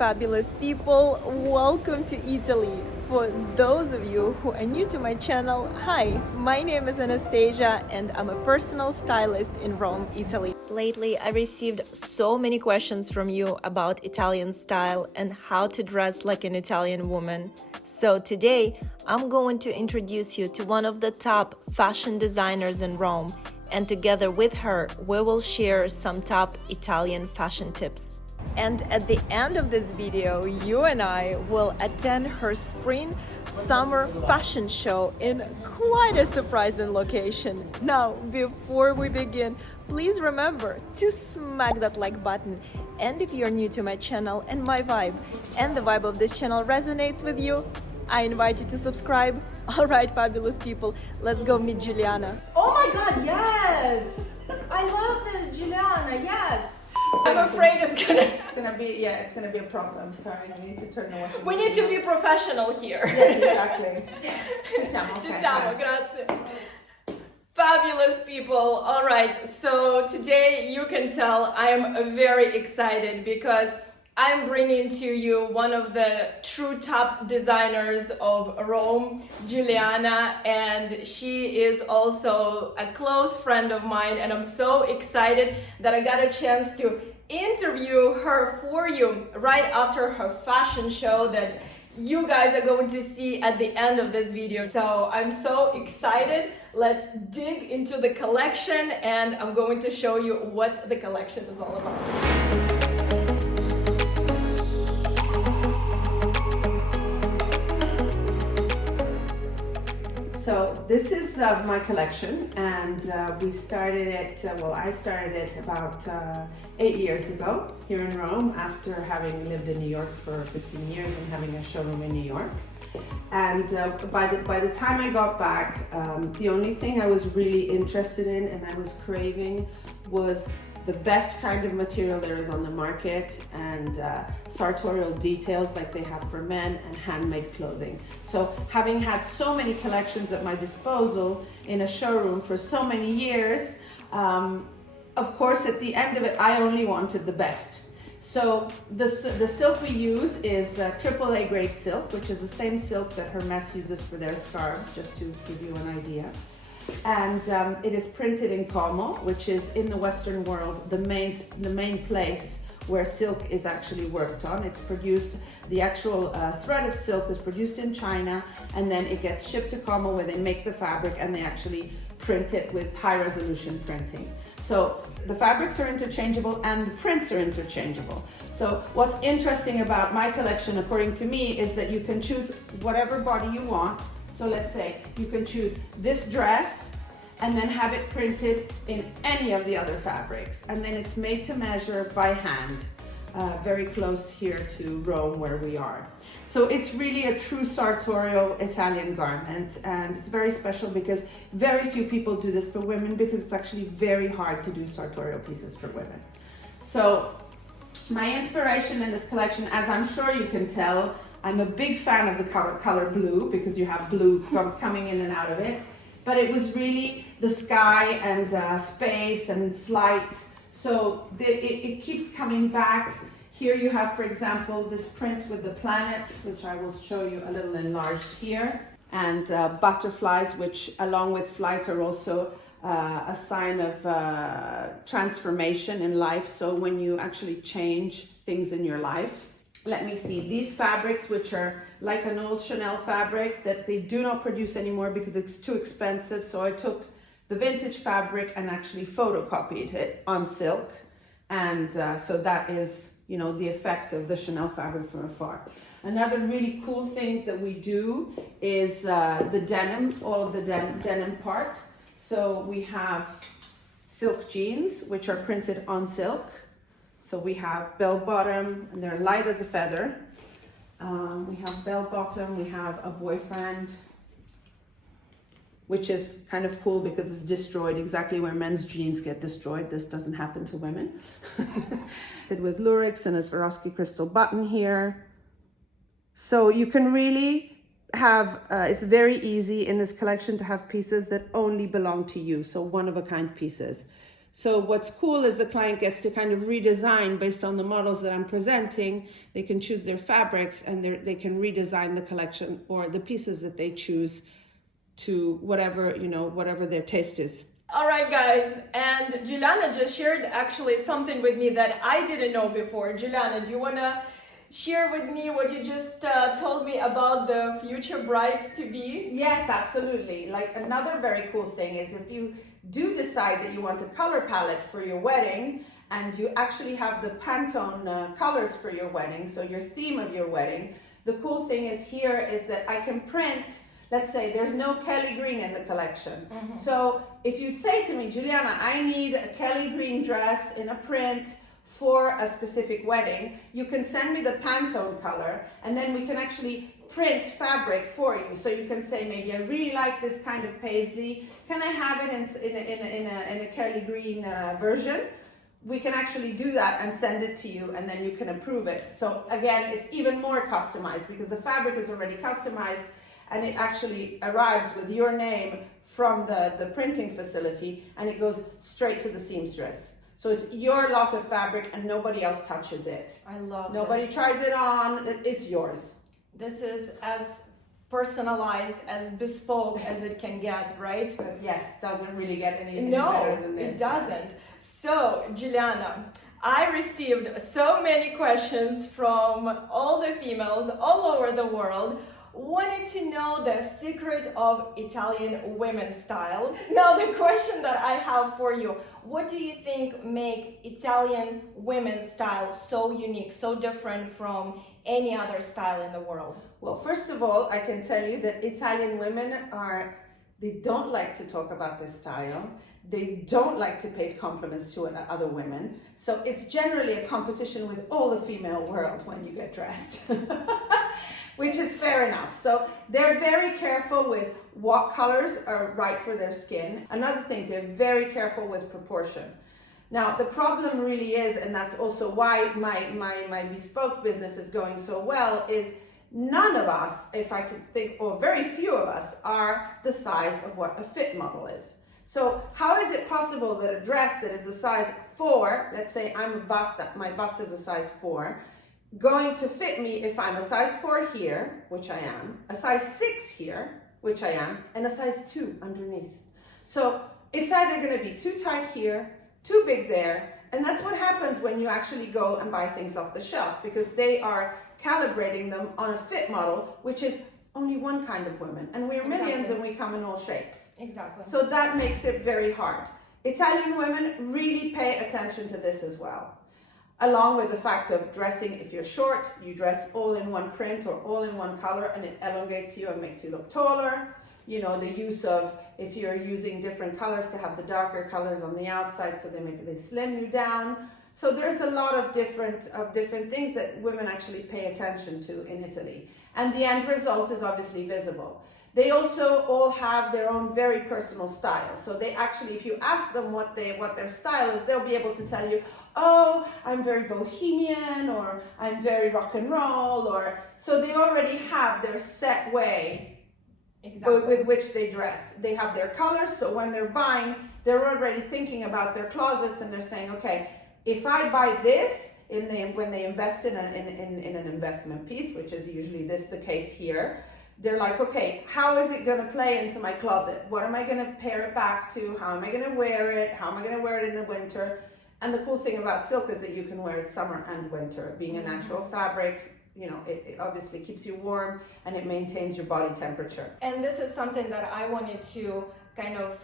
fabulous people, welcome to Italy. For those of you who are new to my channel, hi, my name is Anastasia and I'm a personal stylist in Rome, Italy. Lately, I received so many questions from you about Italian style and how to dress like an Italian woman. So today, I'm going to introduce you to one of the top fashion designers in Rome, and together with her, we will share some top Italian fashion tips. And at the end of this video, you and I will attend her spring-summer fashion show in quite a surprising location. Now, before we begin, please remember to smack that like button. And if you're new to my channel and my vibe, and the vibe of this channel resonates with you, I invite you to subscribe. All right, fabulous people, let's go meet Juliana. Oh my God, yes! I love this, Juliana, yes! I'm afraid it's gonna be a problem. Sorry, I need to turn the washing. We need to be professional here. Yes, exactly. Ci siamo, grazie. Fabulous people. All right, so today you can tell I am very excited because I'm bringing to you one of the true top designers of Rome, Juliana, and she is also a close friend of mine, and I'm so excited that I got a chance to interview her for you right after her fashion show that you guys are going to see at the end of this video. So I'm so excited. Let's dig into the collection and I'm going to show you what the collection is all about. So this is my collection, and we started it, I started it about 8 years ago here in Rome after having lived in New York for 15 years and having a showroom in New York. And by the time I got back, the only thing I was really interested in and I was craving was the best kind of material there is on the market, and sartorial details like they have for men, and handmade clothing. So having had so many collections at my disposal in a showroom for so many years, of course at the end of it I only wanted the best. So the silk we use is AAA grade silk, which is the same silk that Hermes uses for their scarves, just to give you an idea. And it is printed in Como, which is in the Western world the main place where silk is actually worked on. It's produced, the actual thread of silk is produced in China, and then it gets shipped to Como where they make the fabric and they actually print it with high resolution printing. So the fabrics are interchangeable and the prints are interchangeable. So what's interesting about my collection, according to me, is that you can choose whatever body you want. So let's say you can choose this dress and then have it printed in any of the other fabrics. And then it's made to measure by hand, very close here to Rome where we are. So it's really a true sartorial Italian garment, and it's very special because very few people do this for women, because it's actually very hard to do sartorial pieces for women. So my inspiration in this collection, as I'm sure you can tell, I'm a big fan of the color blue, because you have blue coming in and out of it. But it was really the sky and space and flight. So it keeps coming back. Here you have, for example, this print with the planets, which I will show you a little enlarged here. And butterflies, which along with flight are also a sign of transformation in life. So when you actually change things in your life. Let me see, these fabrics, which are like an old Chanel fabric that they do not produce anymore because it's too expensive. So I took the vintage fabric and actually photocopied it on silk. And so that is, you know, the effect of the Chanel fabric from afar. Another really cool thing that we do is the denim, all of the denim part. So we have silk jeans, which are printed on silk. So we have bell bottom, and they're light as a feather. We have bell bottom, we have a boyfriend, which is kind of cool because it's destroyed exactly where men's jeans get destroyed. This doesn't happen to women. Did with Lurex and a Swarovski crystal button here. So you can really have, it's very easy in this collection to have pieces that only belong to you. So one of a kind pieces. So what's cool is the client gets to kind of redesign based on the models that I'm presenting. They can choose their fabrics and they can redesign the collection or the pieces that they choose to whatever, whatever their taste is. All right, guys, and Juliana just shared actually something with me that I didn't know before. Juliana, do you want to share with me what you just told me about the future brides-to-be? Yes, absolutely. Like another very cool thing is if you do decide that you want a color palette for your wedding and you actually have the Pantone colors for your wedding, so your theme of your wedding, the cool thing is here is that I can print, let's say there's no Kelly green in the collection. So if you say to me, Juliana, I need a Kelly green dress in a print for a specific wedding, you can send me the Pantone color and then we can actually print fabric for you. So you can say, maybe I really like this kind of paisley. Can I have it in a Kelly green version? We can actually do that and send it to you and then you can approve it. So again, it's even more customized because the fabric is already customized and it actually arrives with your name from the printing facility and it goes straight to the seamstress. So it's your lot of fabric and nobody else touches it. I love Nobody this. tries it on, it's yours. This is as personalized, as bespoke as it can get, right? Yes, doesn't really get anything No, better than this. it doesn't. So, Juliana, I received so many questions from all the females all over the world wanting to know the secret of Italian women's style. Now, the question that I have for you, what do you think make Italian women's style so unique, so different from any other style in the world? Well, first of all, I can tell you that Italian women they don't like to talk about their style. They don't like to pay compliments to other women. So it's generally a competition with all the female world when you get dressed. Which is fair enough. So they're very careful with what colors are right for their skin. Another thing, they're very careful with proportion. Now, the problem really is, and that's also why my bespoke business is going so well, is none of us, if I could think, or very few of us, are the size of what a fit model is. So how is it possible that a dress that is a size 4, let's say I'm a bust, my bust is a size 4, going to fit me if I'm a size 4 here, which I am, a size 6 here, which I am, and a size 2 underneath. So it's either going to be too tight here, too big there, and that's what happens when you actually go and buy things off the shelf, because they are calibrating them on a fit model, which is only one kind of women, and we're millions and we come in all shapes. Exactly. So that makes it very hard. Italian women really pay attention to this as well. Along with the fact of dressing, if you're short, you dress all in one print or all in one color and it elongates you and makes you look taller. You know, the use of, if you're using different colors, to have the darker colors on the outside so they slim you down. So there's a lot of different things that women actually pay attention to in Italy. And the end result is obviously visible. They also all have their own very personal style. So they actually, if you ask them what their style is, they'll be able to tell you, oh, I'm very bohemian, or I'm very rock and roll, or so they already have their set way with which they dress. They have their colors, so when they're buying, they're already thinking about their closets and they're saying, okay, if I buy this, when they invest in an investment piece, which is usually the case here, they're like, okay, how is it going to play into my closet? What am I going to pair it back to? How am I going to wear it? How am I going to wear it in the winter? And the cool thing about silk is that you can wear it summer and winter. Being a natural fabric, you know, it obviously keeps you warm and it maintains your body temperature. And this is something that I wanted to kind of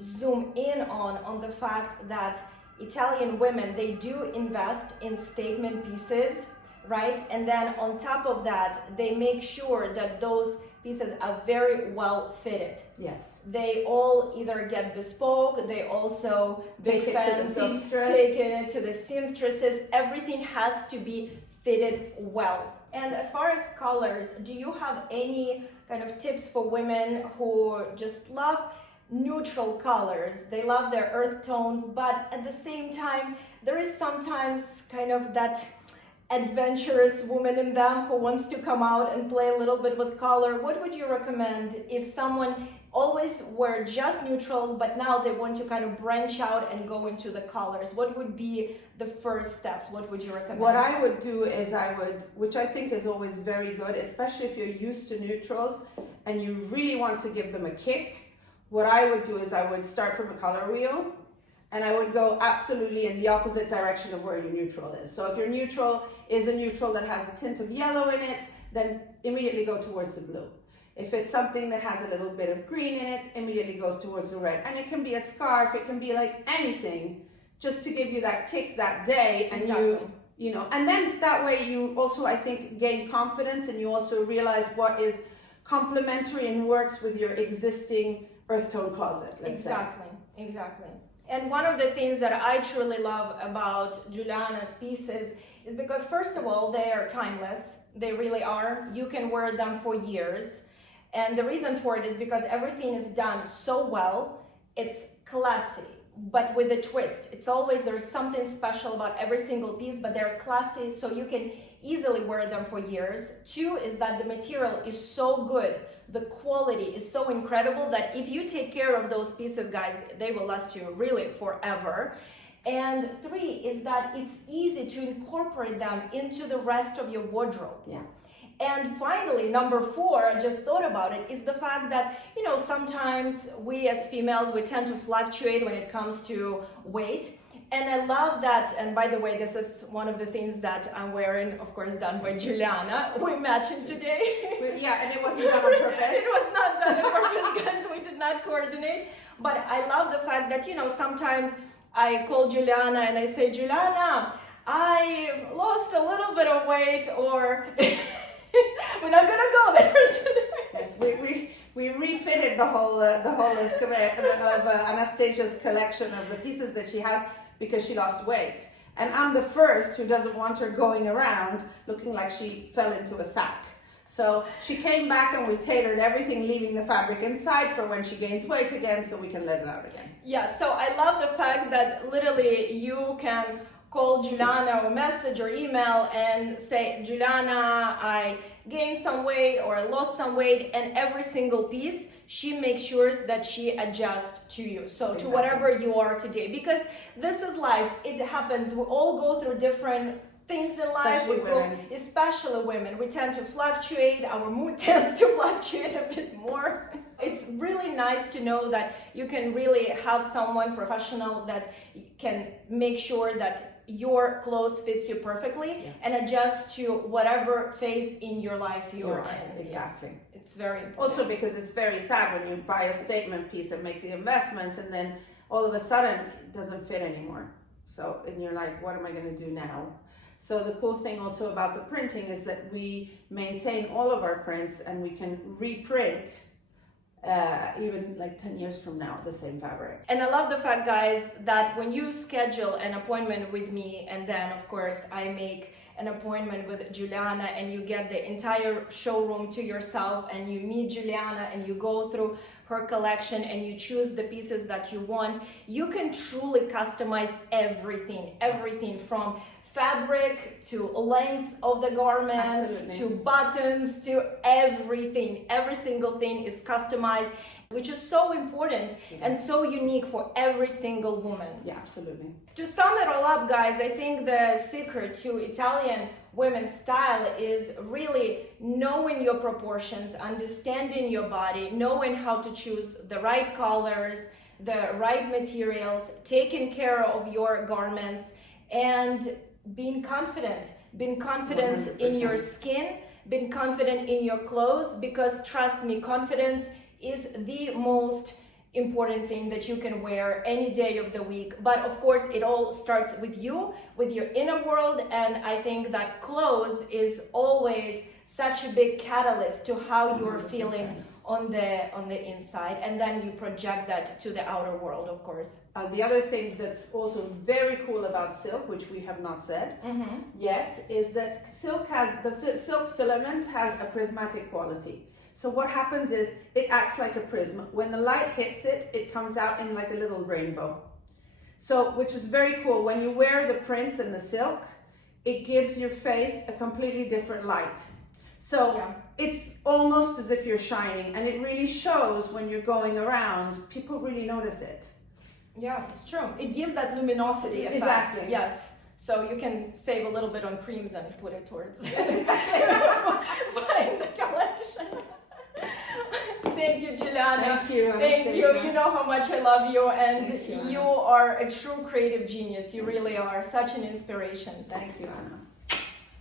zoom in on the fact that Italian women, they do invest in statement pieces, right? And then on top of that, they make sure that those pieces are very well fitted. Yes. They all either get bespoke, they also take it to the seamstress. Taking it to the seamstresses. Everything has to be fitted well. And as far as colors, do you have any kind of tips for women who just love neutral colors? They love their earth tones, but at the same time, there is sometimes kind of that adventurous woman in them who wants to come out and play a little bit with color, what would you recommend if someone always wear just neutrals, but now they want to kind of branch out and go into the colors? What would be the first steps? What would you recommend? What I would do is which I think is always very good, especially if you're used to neutrals and you really want to give them a kick, what I would do is I would start from a color wheel and I would go absolutely in the opposite direction of where your neutral is. So if your neutral is a neutral that has a tint of yellow in it, then immediately go towards the blue. If it's something that has a little bit of green in it, immediately goes towards the red. And it can be a scarf, it can be like anything, just to give you that kick that day. And exactly. you know, and then that way you also, I think, gain confidence and you also realize what is complementary and works with your existing earth tone closet, let's say. Exactly. And one of the things that I truly love about Julianas Pieces is because, first of all, they are timeless. They really are. You can wear them for years. And the reason for it is because everything is done so well. It's classy, but with a twist. It's always, there's something special about every single piece, but they're classy, so you can easily wear them for years. Two is that the material is so good. The quality is so incredible that if you take care of those pieces, guys, they will last you really forever. And three is that it's easy to incorporate them into the rest of your wardrobe. Yeah. And finally, number four, I just thought about it, is the fact that, you know, sometimes we as females, we tend to fluctuate when it comes to weight. And I love that, and by the way, this is one of the things that I'm wearing, of course, done by Juliana. We're matching today. Yeah, and it wasn't done on purpose. It was not done on purpose, guys. We did not coordinate. But I love the fact that, you know, sometimes I call Juliana and I say, Juliana, I lost a little bit of weight, or we're not gonna go there today. Yes, we refitted the whole of Anastasia's collection of the pieces that she has because she lost weight. And I'm the first who doesn't want her going around looking like she fell into a sack. So she came back and we tailored everything, leaving the fabric inside for when she gains weight again, so we can let it out again. Yeah, so I love the fact that literally you can call Juliana or message or email and say, Juliana, I gained some weight or I lost some weight, and every single piece, she makes sure that she adjusts to you. So to whatever you are today, because this is life. It happens. We all go through different things in life, especially women. We tend to fluctuate, our mood tends to fluctuate a bit more. It's really nice to know that you can really have someone professional that can make sure that your clothes fits you perfectly and adjust to whatever phase in your life you're in. Exactly. Yes, it's very important. Also because it's very sad when you buy a statement piece and make the investment and then all of a sudden it doesn't fit anymore. So, and you're like, what am I going to do now? So the cool thing also about the printing is that we maintain all of our prints and we can reprint even like 10 years from now, the same fabric. And I love the fact, guys, that when you schedule an appointment with me, and then of course I make an appointment with Juliana, and you get the entire showroom to yourself, and you meet Juliana and you go through her collection and you choose the pieces that you want, you can truly customize everything from fabric to length of the garments to buttons to everything. Every single thing is customized, which is so important and so unique for every single woman. Yeah, absolutely. To sum it all up, guys, I think the secret to Italian women's style is really knowing your proportions, understanding your body, knowing how to choose the right colors, the right materials, taking care of your garments, and being confident 100%. In your skin, being confident in your clothes, because trust me, confidence is the most important thing that you can wear any day of the week. But of course, it all starts with you, with your inner world, and I think that clothes is always such a big catalyst to how you're 100%. Feeling on the inside, and then you project that to the outer world, of course. The other thing that's also very cool about silk, which we have not said yet, is that silk silk filament has a prismatic quality. So what happens is it acts like a prism. When the light hits it, it comes out in like a little rainbow. So, which is very cool. When you wear the prints and the silk, it gives your face a completely different light. So Yeah. it's almost as if you're shining, and it really shows when you're going around. People really notice it. Yeah, it's true. It gives that luminosity effect. Exactly. Yes. So you can save a little bit on creams and put it towards buying the collection. Thank you, Juliana. Thank you, Thank you. Anastasia. You know how much I love you, and Thank you, Anna. you are a true creative genius. You really are such an inspiration. Thank you, Anna.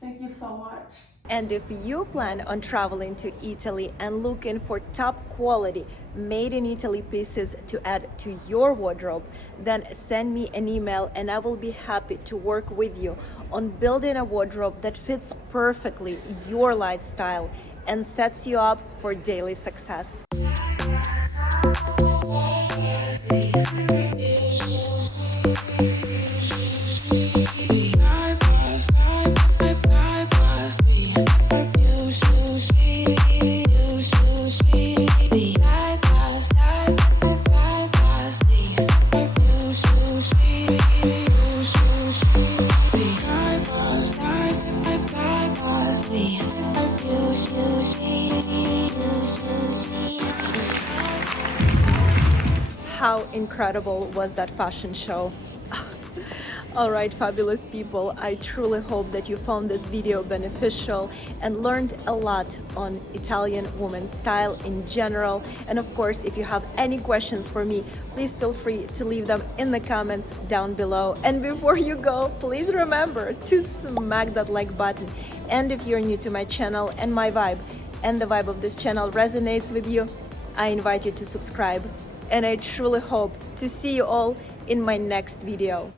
Thank you so much. And if you plan on traveling to Italy and looking for top quality made in Italy pieces to add to your wardrobe, then send me an email and I will be happy to work with you on building a wardrobe that fits perfectly your lifestyle and sets you up for daily success. How incredible was that fashion show? All right, fabulous people, I truly hope that you found this video beneficial and learned a lot on Italian women's style in general. And of course, if you have any questions for me, please feel free to leave them in the comments down below. And before you go, please remember to smack that like button. And if you're new to my channel and my vibe, and the vibe of this channel resonates with you, I invite you to subscribe. And I truly hope to see you all in my next video.